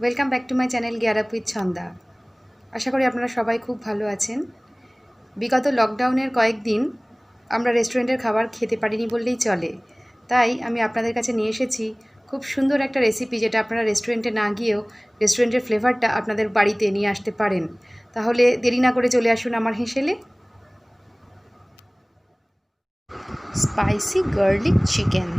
Welcome back to my channel get up with Chhanda. আশা করি আপনারা সবাই খুব ভালো আছেন। বিগত লকডাউনের কয়েকদিন আমরা রেস্টুরেন্টের খাবার খেতে পারিনি বললেই চলে, তাই আমি আপনাদের কাছে নিয়ে এসেছি খুব সুন্দর একটা রেসিপি, যেটা আপনারা রেস্টুরেন্টে না গিয়েও রেস্টুরেন্টের ফ্লেভারটা আপনাদের বাড়িতে নিয়ে আসতে পারেন। তাহলে দেরি না করে চলে আসুন আমার হেসেলে। Spicy garlic chicken.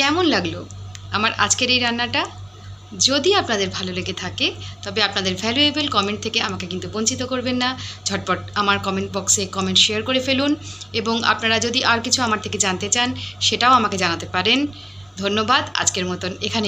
কেমন লাগলো আমার আজকের এই রান্নাটা? যদি আপনাদের ভালো লেগে থাকে তবে আপনাদের ভ্যালুয়েবল কমেন্ট থেকে আমাকে কিন্তু বঞ্চিত করবেন না। ঝটপট আমার কমেন্ট বক্সে কমেন্ট শেয়ার করে ফেলুন, এবং আপনারা যদি আর কিছু আমার থেকে জানতে চান সেটাও আমাকে জানাতে পারেন। ধন্যবাদ। আজকের মতন এখানে